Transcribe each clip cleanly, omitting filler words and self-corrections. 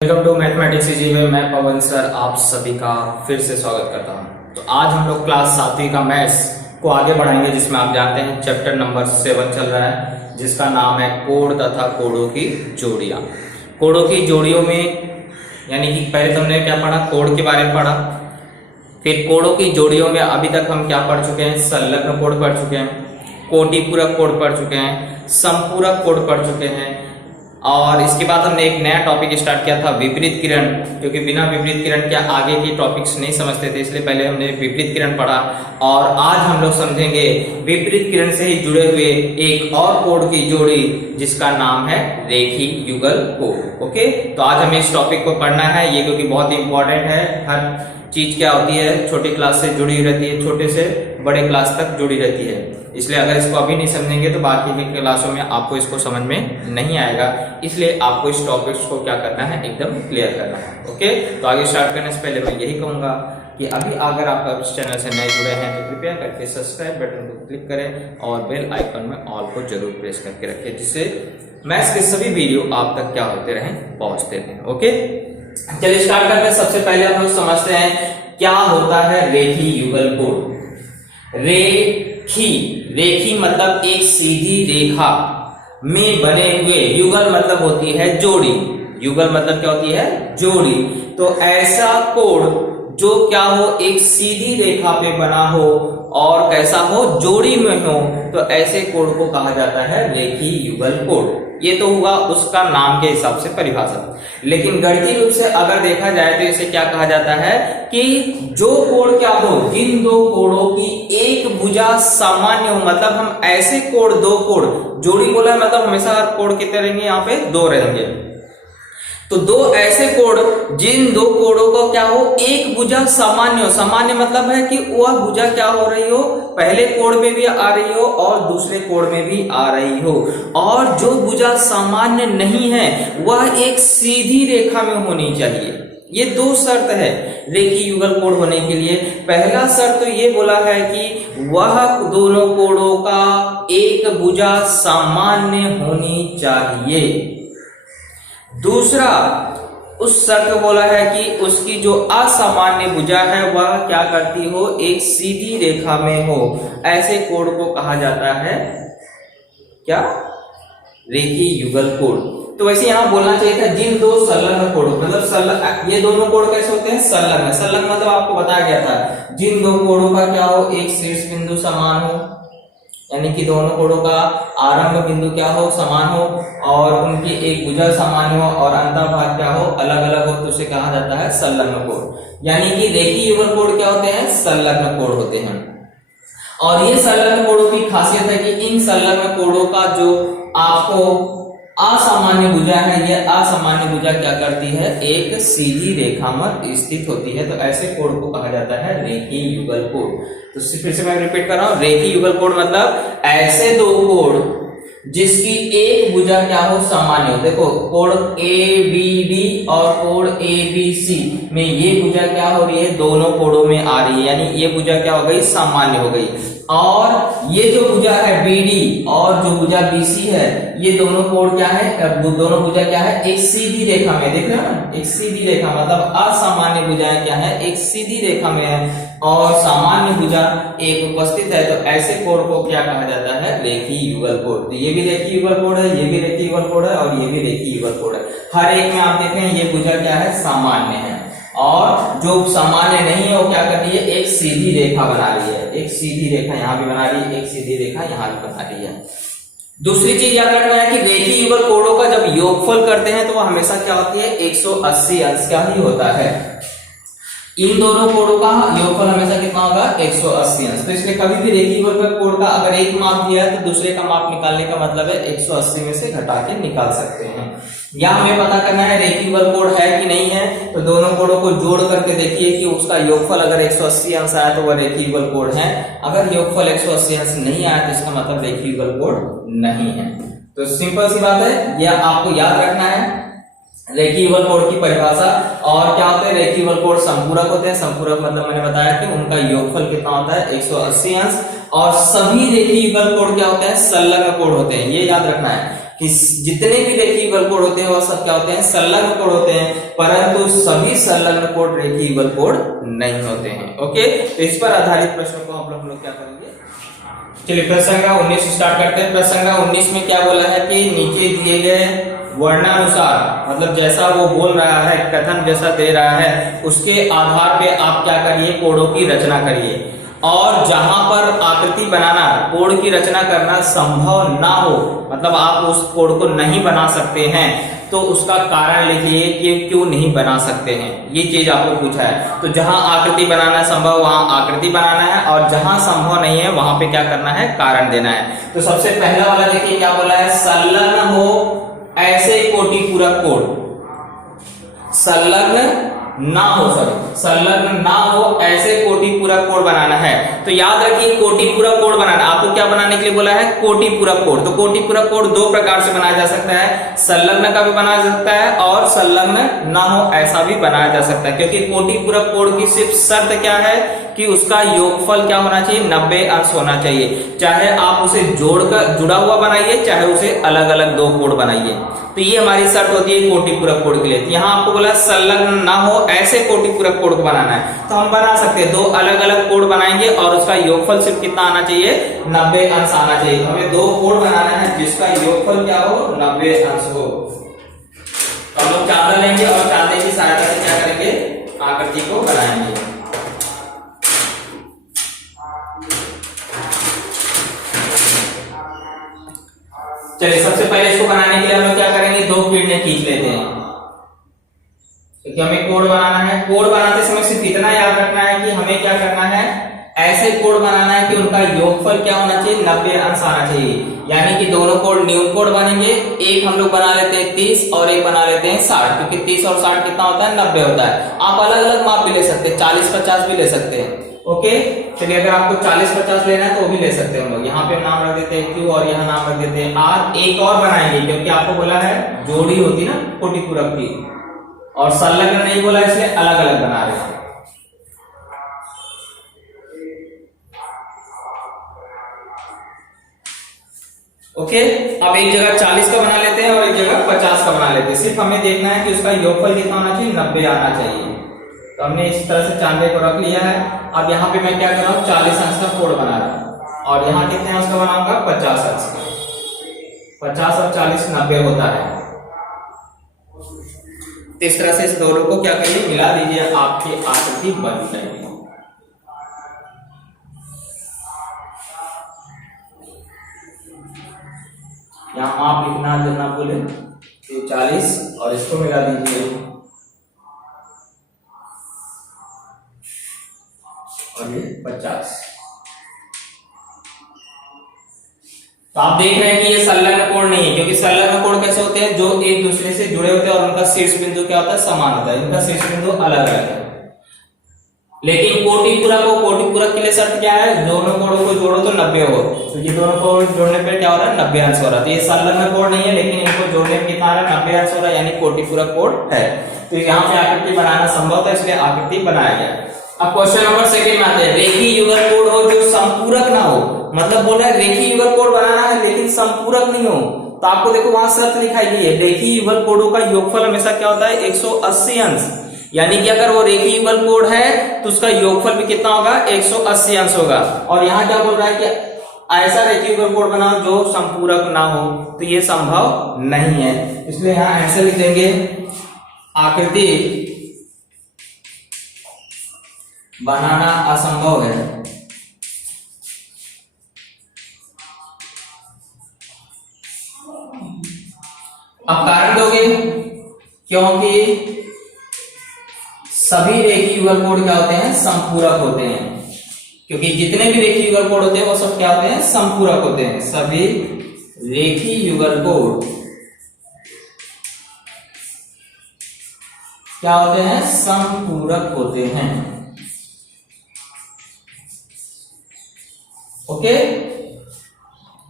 Welcome to mathematics easy में मैं पवन sir आप सभी का फिर से स्वागत करता हूं। तो आज हम लोग क्लास 7वीं का मैथ्स को आगे बढ़ाएंगे, जिसमें आप जानते हैं चैप्टर नंबर 7 चल रहा है, जिसका नाम है कोड तथा कोडों की जोड़ियां। कोडों की जोड़ियों में यानी कि पहले तुमने क्या पढ़ा, कोड के बारे में पढ़ा, फिर कोडों की जोड़ियों में अभी तक हम क्या पढ़ चुके हैं, संलग्न कोड पढ़ चुके हैं, कोटिपूरक कोड पढ़ चुके हैं, समपूरक कोड पढ़ चुके हैं, और इसके बाद हमने एक नया टॉपिक स्टार्ट किया था विपरीत किरण, क्योंकि बिना विपरीत किरण के आगे के टॉपिक्स नहीं समझते थे, इसलिए पहले हमने विपरीत किरण पढ़ा। और आज हम लोग समझेंगे विपरीत किरण से ही जुड़े हुए एक और कोड की जोड़ी, जिसका नाम है रेखीय युगल कोड। ओके, तो आज हमें इस टॉपिक को पढ़ना है, ये क्योंकि बहुत इंपॉर्टेंट है। हर चीज क्या होती है, छोटी क्लास से जुड़ी रहती है, छोटे से बड़े क्लास तक जुड़ी रहती है, इसलिए अगर इसको अभी नहीं समझेंगे तो बाकी की क्लासों में आपको इसको समझ में नहीं आएगा। इसलिए आपको इस टॉपिक्स को क्या करना है, एकदम क्लियर करना है। ओके, तो आगे स्टार्ट करने से पहले मैं यही कहूंगा कि अभी अगर आप इस चैनल से नए जुड़े हैं तो कृपया करके सब्सक्राइब बटन को क्लिक करें और बेल आइकन में ऑल को जरूर प्रेस करके रखें, जिससे मैथ्स के सभी वीडियो आप तक क्या होते रहें, पहुंचते रहें। ओके, चलिए स्टार्ट करते हैं। सबसे पहले हम लोग समझते हैं क्या होता है रेखीय युगल कोड। रेखी मतलब एक सीधी रेखा में बने हुए, युगल मतलब होती है जोड़ी, युगल मतलब क्या होती है, जोड़ी। तो ऐसा कोड जो क्या हो, एक सीधी रेखा पे बना हो और कैसा हो, जोड़ी में हो, तो ऐसे कोड को कहा जाता है रेखीय युगल कोड। ये तो हुआ उसका नाम के हिसाब से परिभाषा। लेकिन गणितीय रूप से अगर देखा जाए तो इसे क्या कहा जाता है कि जो कोड क्या हो, जिन दो कोडों की एक भुजा सामान्य हो, मतलब हम ऐसे कोड, दो कोड, जोड़ी बोला है मतलब हमेशा हर कोड कितने रहेंगे, यहाँ पे दो रहेंगे। तो दो ऐसे कोड, जिन दो कोडों को क्या हो, एक भुजा सामान्य हो। सामान्य मतलब है कि वह भुजा क्या हो रही हो, पहले कोड में भी आ रही हो और दूसरे कोड में भी आ रही हो, और जो भुजा सामान्य नहीं है वह एक सीधी रेखा में होनी चाहिए। ये दो शर्त है रेखीय युगल कोड होने के लिए। पहला शर्त तो ये बोला है कि वह दोनों कोडों का एक भुजा सामान्य होनी चाहिए। दूसरा उस शर्त बोला है कि उसकी जो असामान्य भुजा है वह क्या करती हो, एक सीधी रेखा में हो। ऐसे कोड को कहा जाता है क्या, रेखीय युगल कोड। तो वैसे यहां बोलना चाहिए था जिन दो संलग्न कोड, मतलब ये दोनों कोड कैसे होते हैं, संलग्न। संलग्न मतलब आपको बताया गया था, जिन दो कोडों का क्या हो, एक शीर्ष बिंदु समान हो, यानी कि दोनों कोडों का आरंभ बिंदु क्या हो, समान हो, और उनकी एक भुजा समान हो और अंतःभाग क्या हो, अलग अलग हो, तो उसे कहा जाता है संलग्न कोड। यानी कि रेखीय युगल कोड क्या होते हैं, संलग्न कोड होते हैं। और ये संलग्न कोडों की खासियत है कि इन संलग्न कोडों का जो आपको असामान्य भुजा है, यह असामान्य भुजा क्या करती है, एक सीधी रेखा में स्थित होती है। तो ऐसे कोड को कहा जाता है रेखीय युगल कोड। तो फिर से मैं रिपीट कर रहा हूं, रेखीय युगल कोड मतलब ऐसे दो कोड जिसकी एक भुजा क्या हो, सामान्य हो। देखो कोड ABD और कोड ABC में ये भुजा क्या हो रही है, दोनों कोडों में आ रही है, यानी ये भुजा क्या हो गई, सामान्य हो गई। और ये जो भुजा है BD और जो भुजा BC है, ये दोनों कोड क्या है, दोनों भुजा क्या है, एक सीधी रेखा में। देख रहे हो ना, एक सीधी रेखा मतलब असामान्य भुजाएं क्या है, एक सीधी रेखा में है और सामान्य भुजा एक उपस्थित है। तो ऐसे कोड को क्या कहा जाता है, रेखीय युगल कोड। तो ये भी रेखीय युगल कोड है, ये भी रेखीय युगल कोड है और ये भी रेखीय युगल कोड है। हर एक में आप देखें ये भुजा क्या है, सामान्य है, और जो सामान्य नहीं है वो क्या कर रही है, एक सीधी रेखा बना रही है। एक सीधी रेखा यहाँ भी बना रही है, एक सीधी रेखा यहाँ भी बना रही है। दूसरी चीज याद रखना है कि रेखीय युगल कोडों का जब योगफल करते हैं तो वो हमेशा क्या होती है, 180 अंश का ही होता है। इन दोनों कोडों का योगफल हमेशा कितना होगा, 180 अंश। तो इसलिए कभी भी रेखीय युगल कोड का अगर एक माप दिया है तो दूसरे का माप निकालने का मतलब है 180 में से घटा के निकाल सकते हैं। या हमें पता करना है रेखीय युगल कोड है कि नहीं है, तो दोनों कोडों को जोड़ करके देखिए कि उसका योगफल अगर 180 अंश आया तो वह रेखीय युगल कोड है। अगर योगफल 180 अंश नहीं आया तो इसका मतलब रेखीय युगल कोड नहीं है। तो सिंपल सी बात है, यह आपको याद रखना है रेखीय युगल कोड की परिभाषा। और क्या होते हैं, रेखीय युगल कोड संपूरक होते हैं। संपूरक मतलब मैंने बताया कि उनका योगफल कितना होता है, 180 अंश। और सभी रेखीय युगल कोड क्या होते हैं, संलग्न कोड होते हैं। ये याद रखना है कि जितने भी रेखीय युगल कोड होते हैं वह सब क्या होते हैं, संलग्न कोड होते हैं, परंतु सभी संलग्न कोड रेखीय युगल कोड नहीं होते हैं। ओके, तो इस पर आधारित प्रश्नों को हम लोग क्या करेंगे। चलिए प्रश्न संख्या 19 स्टार्ट करते हैं। प्रश्न संख्या 19 में क्या बोला है कि नीचे दिए गए वर्णानुसार, मतलब जैसा वो बोल रहा है, कथन जैसा दे रहा है, उसके आधार पे आप क्या करिए, कोडों की रचना करिए। और जहां पर आकृति बनाना, कोड की रचना करना संभव ना हो, मतलब आप उस कोड को नहीं बना सकते हैं, तो उसका कारण लिखिए कि क्यों नहीं बना सकते हैं। ये चीज आपको पूछा है। तो जहां आकृति बनाना संभव वहां आकृति बनाना है, और जहां संभव नहीं है वहां पे क्या करना है, कारण देना है। तो सबसे पहला वाला देखिए क्या बोला है, संलग्न हो ऐसे कोटि पूरक कोड, संलग्न ना हो, संलग्न ना हो ऐसे कोटि पूरक कोड बनाना है। तो याद रखिए कोटि पूरक कोड बनाना, आपको क्या बनाने के लिए बोला है, कोटि पूरक कोड। तो कोटि पूरक कोड दो प्रकार से बनाया जा सकता है, संलग्न का भी बनाया जा सकता है और संलग्न ना हो ऐसा भी बनाया जा सकता है। क्योंकि कोटि पूरक कोड की सिर्फ शर्त क्या है कि उसका योगफल क्या होना चाहिए, 90 अंश होना चाहिए। चाहे आप उसे जोड़कर जुड़ा हुआ बनाइए, चाहे उसे अलग अलग दो कोड बनाइए। तो ये हमारी शर्त होती है कोटि पूरक कोड के लिए। यहाँ आपको बोला संलग्न ना हो ऐसे कोटि पूरक कोड को बनाना है, तो हम बना सकते हैं, दो अलग अलग कोड बनाएंगे और उसका योगफल सिर्फ कितना आना चाहिए, 90 अंश आना चाहिए। तो हमें दो कोड बनाना है जिसका योगफल क्या हो, 90 अंश हो। तो हम लोग चांदा लेंगे और चांदे की सहायता से क्या करेंगे, आकृति को बनाएंगे। चलिए सबसे पहले इसको बनाने के लिए हम लोग क्या करेंगे, दो किरणें खींच लेते हैं, क्योंकि हमें कोड बनाना है। कोड बनाते समय सिर्फ इतना याद रखना है कि हमें क्या करना है, ऐसे कोड बनाना है कि उनका योगफल क्या होना चाहिए, 90 अंश आना चाहिए। यानी कि दोनों कोड न्यून कोड बनेंगे। एक हम लोग बना लेते हैं 30 और एक बना लेते हैं 60, क्योंकि 30 और 60 कितना होता है, 90 होता है। आप अलग अलग माप भी ले सकते हैं, 40-50 भी ले सकते हैं। ओके, चलिए अगर आपको 40-50 लेना है तो वो भी ले सकते हैं हम लोग। यहाँ पे नाम रख देते हैं Q और यहाँ नाम रख देते हैं R। एक और बनाएंगे क्योंकि आपको बोला है जोड़ी होती ना कोटि पूरक की, और संलग्न नहीं बोला इसलिए अलग अलग बना रहे हैं। ओके, अब एक जगह 40 का बना लेते हैं और एक जगह 50 का बना लेते हैं। सिर्फ हमें देखना है कि उसका योगफल कितना होना चाहिए, 90 आना चाहिए। तो हमने इस तरह से चांदे को रख लिया है। अब यहाँ पे मैं क्या कर रहा हूँ, 40 अंश का कोड बना रहा हूँ, और यहाँ कितने अंश का बनाऊंगा, 50 अंश का। 50 और 40 90 होता है। इस तरह से इस दोनों को क्या करिए, मिला दीजिए, आपकी आकृति बन जाएगी। यहाँ आप लिखना जो ना बोले, ये 40 और इसको मिला दीजिए और ये 50। तो आप देख रहे हैं कि ये संलग्न कोण नहीं है, क्योंकि संलग्न कोण कैसे होते हैं, जो एक दूसरे से जुड़े होते हैं और उनका शीर्ष बिंदु क्या होता है, समान होता है। इनका शीर्ष बिंदु अलग अलग है। लेकिन कोटि पूरक के लिए शर्त क्या है, दोनों कोणों को जोड़ो तो 90 हो। तो ये दोनों कोण जोड़ने पे क्या हो रहा है, 90 अंश हो रहा है। तो ये संलग्न कोण नहीं है, लेकिन इनको जोड़ने पे कितना आ रहा है, 90 अंश हो रहा है, यानी कोटि पूरक कोण है। तो यहाँ पे आकृति बनाना संभव था, इसलिए आकृति बनाया गया। अब क्वेश्चन नंबर सेकंड में आते हैं, रेखीय युगल कोड हो जो संपूरक ना हो। मतलब बोल रहा है रेखीय युगल कोड बनाना है लेकिन संपूरक नहीं हो। तो आपको देखो वहां शर्त लिखाई गई है, रेखीय युगल कोडों का योगफल हमेशा क्या होता है, 180 अंश। यानी कि अगर वो रेखीय युगल कोड है तो उसका योगफल भी कितना होगा, 180 अंश होगा। और यहाँ क्या बोल रहा है कि ऐसा रेखीय युगल कोड बनाओ जो संपूरक ना हो, तो ये संभव नहीं है। इसलिए यहाँ ऐसे लिख देंगे, आकृति बनाना असंभव है। अब कारण दोगे, क्योंकि सभी रेखीय युगल कोड क्या होते हैं, संपूरक होते हैं। क्योंकि जितने भी रेखीय युगल कोड होते हैं वो सब क्या होते हैं, संपूरक होते हैं। सभी रेखीय युगल कोड क्या होते हैं, संपूरक होते हैं। ओके,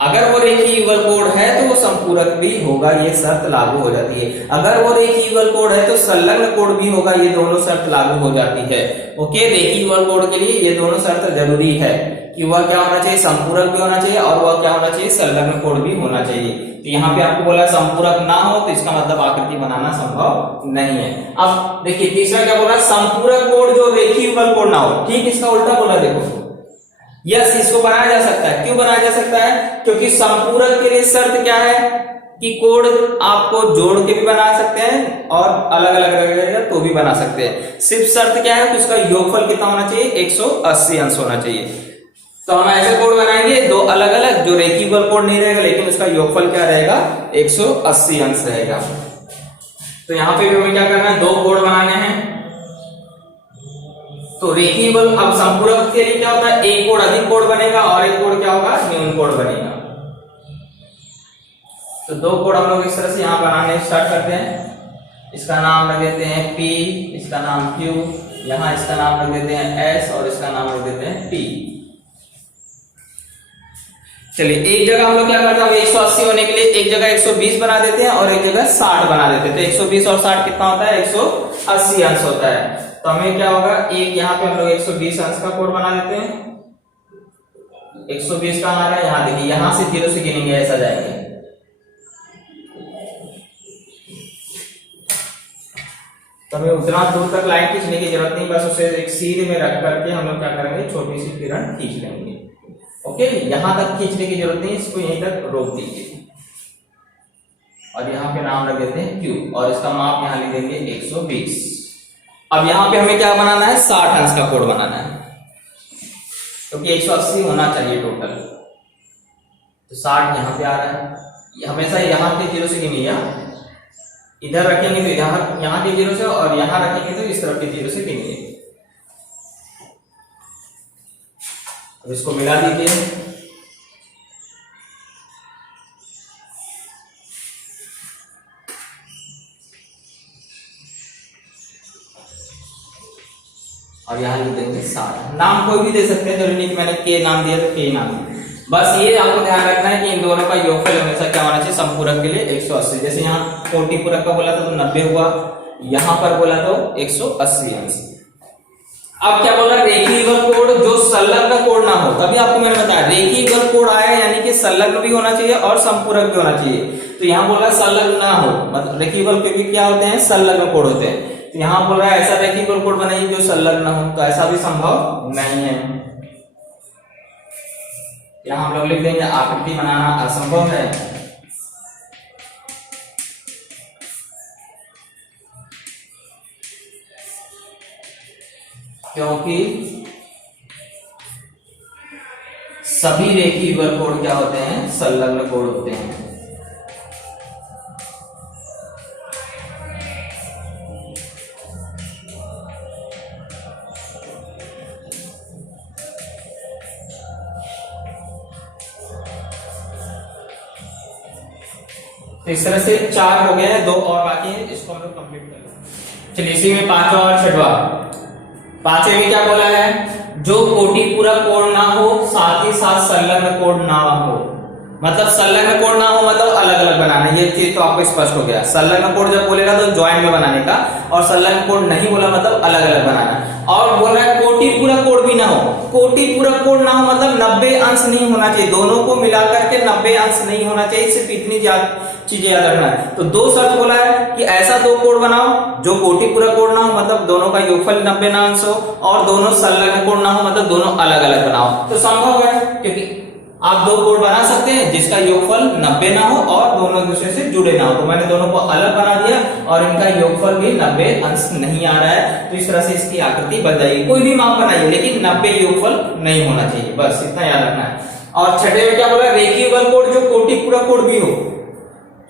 अगर वो रेखीय युगल कोण है तो वो संपूरक भी होगा, ये शर्त लागू हो जाती है। अगर वो रेखीय युगल कोण है तो संलग्न कोण भी होगा, ये दोनों शर्त लागू हो जाती है। ओके, रेखीय युगल कोण के लिए ये दोनों शर्त जरूरी है कि वह क्या होना चाहिए, संपूरक भी होना चाहिए और वह क्या होना चाहिए, संलग्न कोण भी होना चाहिए। तो यहाँ पे आपको बोला संपूरक ना हो तो इसका मतलब आकृति बनाना संभव नहीं है। अब देखिए तीसरा क्या बोला, संपूरक कोण जो रेखीय युगल कोण ना हो। ठीक, इसका उल्टा बोला, देखो यस, इसको बनाया जा सकता है। क्यों बनाया जा सकता है, क्योंकि संपूरक के लिए शर्त क्या है कि कोण आपको जोड़ के भी बना सकते हैं और अलग अलग रहेगा तो भी बना सकते हैं। सिर्फ शर्त क्या है कि उसका योगफल कितना होना चाहिए, 180 अंश होना चाहिए। तो हम ऐसे कोण बनाएंगे दो अलग अलग, जो रेखीय युगल कोण नहीं रहेगा लेकिन उसका योगफल क्या रहेगा, 180 अंश रहेगा। तो यहाँ पे भी हमें क्या करना है, दो कोण बनाने हैं। तो रेखीय युगल, अब संपूरक के लिए क्या होता है, एक कोण अधिक कोण बनेगा और एक कोण क्या होगा, न्यून कोण बनेगा। तो दो कोण हम लोग इस तरह से यहाँ बनाने स्टार्ट करते हैं। इसका नाम रख देते हैं P, इसका नाम Q, यहाँ इसका नाम रख देते हैं S और इसका नाम रख देते हैं T। चलिए एक जगह हम लोग क्या करते हैं, 180 होने के लिए एक जगह 120 बना देते हैं और एक जगह 60 बना देते हैं। तो 120 और 60 कितना होता है, 180 अंश होता है। तो हमें क्या होगा, एक यहाँ पे हम लोग 120 अंश का कोण बना देते हैं। 120 कहाँ आ रहा है, यहाँ देखिए, यहाँ से 0 से गिनेंगे, ऐसा जाएंगे। तो हमें उतना दूर तक लाइन खींचने की जरूरत नहीं, बस उसे एक सीधे में रख करके हम लोग क्या करेंगे, छोटी सी किरण खींच लेंगे। ओके, यहां तक खींचने की जरूरत नहीं, इसको यहीं तक रोक दीजिए और यहाँ पे नाम रख देते हैं Q और इसका माप यहाँ लिख देंगे 120। अब यहाँ पे हमें क्या बनाना है, 60 अंश का कोण बनाना है, क्योंकि 180 होना चाहिए टोटल। तो 60 यहाँ पे आ रहा है, हमेशा यहाँ के 0 से गिनिए, इधर रखेंगे तो यहाँ के 0 से और यहाँ रखेंगे तो इस तरफ के 0 से गिनिए। अब इसको मिला दीजिए। और यहाँ लिख देंगे 60। नाम कोई भी दे सकते हैं, जरूरी नहीं कि मैंने के नाम दिया तो के नाम दिया। बस ये आपको ध्यान रखना है कि इन दोनों का योगफल हमेशा क्या होना चाहिए, संपूरक के लिए 180। जैसे यहाँ कोटि पूरक का बोला था तो 90 हुआ, यहाँ पर बोला तो 180 अंश। अब क्या बोला, रेखीय युगल कोण जो संलग्न कोण ना हो। तभी आपको मैंने बताया रेखीय युगल कोण आया यानी कि संलग्न भी होना चाहिए और संपूरक भी होना चाहिए। तो यहाँ बोला संलग्न ना हो, मतलब रेखीय युगल के भी क्या होते हैं, संलग्न कोण होते हैं। तो यहाँ बोल रहा है ऐसा रेखीय युगल कोण बनाइए जो संलग्न हो, तो ऐसा भी संभव नहीं है। यहाँ हम लोग लिख देंगे आकृति बनाना असंभव है। क्योंकि सभी रेखीय युगल कोण क्या होते हैं, संलग्न कोण होते हैं। तो इस तरह से 4 हो गए हैं, 2 और बाकी है, इसको हम लोग कंप्लीट कर लेंगे। चलिए इसी में 5वां और 6वां। 5वें में क्या बोला है, जो कोटि पूरक कोण ना हो साथ ही साथ संलग्न कोण ना हो। मतलब संलग्न कोण ना हो मतलब अलग अलग बनाना, ये चीज तो आपको स्पष्ट हो गया। संलग्न कोण जब बोलेगा तो ज्वाइंट में बनाने का, और संलग्न कोण नहीं बोला मतलब अलग अलग बनाना। और बोल रहा है कोटि पूरक कोण भी ना हो। कोटि पूरक कोण ना हो मतलब 90 अंश नहीं होना चाहिए, दोनों को मिलाकर के 90 अंश नहीं होना चाहिए। सिर्फ इतनी चीजें याद रखना है। तो 2 शर्त बोला है कि ऐसा 2 कोण बनाओ जो कोटि पूरक कोण ना हो, मतलब दोनों का योगफल 90 ना अंश हो, और दोनों संलग्न कोण ना हो मतलब दोनों अलग अलग बनाओ। तो संभव है, क्योंकि आप 2 कोण बना सकते हैं जिसका योगफल 90 ना हो और दोनों एक दूसरे से जुड़े ना हो। तो मैंने दोनों को अलग बना दिया और इनका योगफल भी 90 अंश नहीं आ रहा है। तो इस तरह से इसकी आकृति बन जाएगी। कोई भी माप बनाइए लेकिन 90 योगफल नहीं होना चाहिए, बस इतना याद रखना है। और 6वें में क्या बोला, रेखीय युगल कोण जो कोटि पूरक कोण भी हो।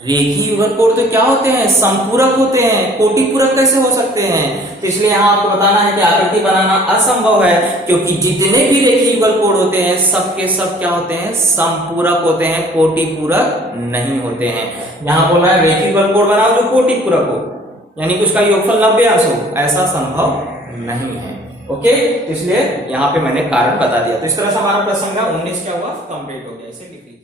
रेखीय युगल कोण तो क्या होते हैं, संपूरक होते हैं, कोटि पूरक कैसे हो सकते हैं। तो इसलिए यहाँ आपको बताना है कि आकृति बनाना असंभव है, क्योंकि जितने भी रेखीय युगल कोण होते हैं सबके सब क्या होते हैं, संपूरक होते हैं, कोटि पूरक नहीं होते हैं। यहाँ बोल रहा है रेखीय युगल कोण बनाओ जो कोटि पूरक हो, यानी कि उसका योगफल 90 अंश हो, ऐसा संभव नहीं है। ओके, तो इसलिए यहाँ पे मैंने कारण बता दिया। तो इस तरह से हमारा प्रश्न 19 क्या हुआ, कंप्लीट हो गया। इसे लिख लीजिए।